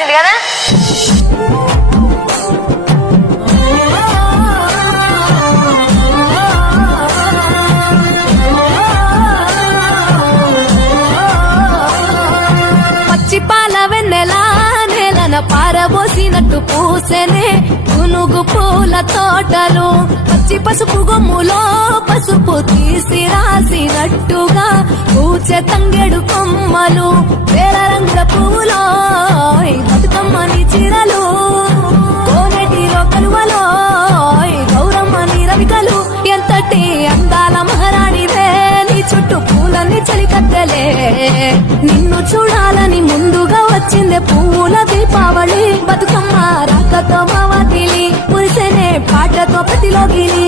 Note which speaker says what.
Speaker 1: తెలిసింది కదా?
Speaker 2: పచ్చి పాల వెన్నెలా నేలన పారబోసినట్టు పూసెనే గునుగు పూల తోటలు. పచ్చి పసుపు గొమ్ములో పసుపు తీసి రాసినట్టుగా పూచె తంగెడు కొమ్మలు. చీరలు కోనటిలో కలువలో గౌరమ్మ నీ రవికలు ఎంతటి అందాల మహారాణివే నీ చుట్టూ పూలన్నీ చలికత్తలే. నిన్ను చూడాలని ముందుగా వచ్చిందే పువ్వుల దీపావళి. బతుకమ్మ రాకతో మావతిలి పులిసేనే పాటతో ప్రతిలోగిలి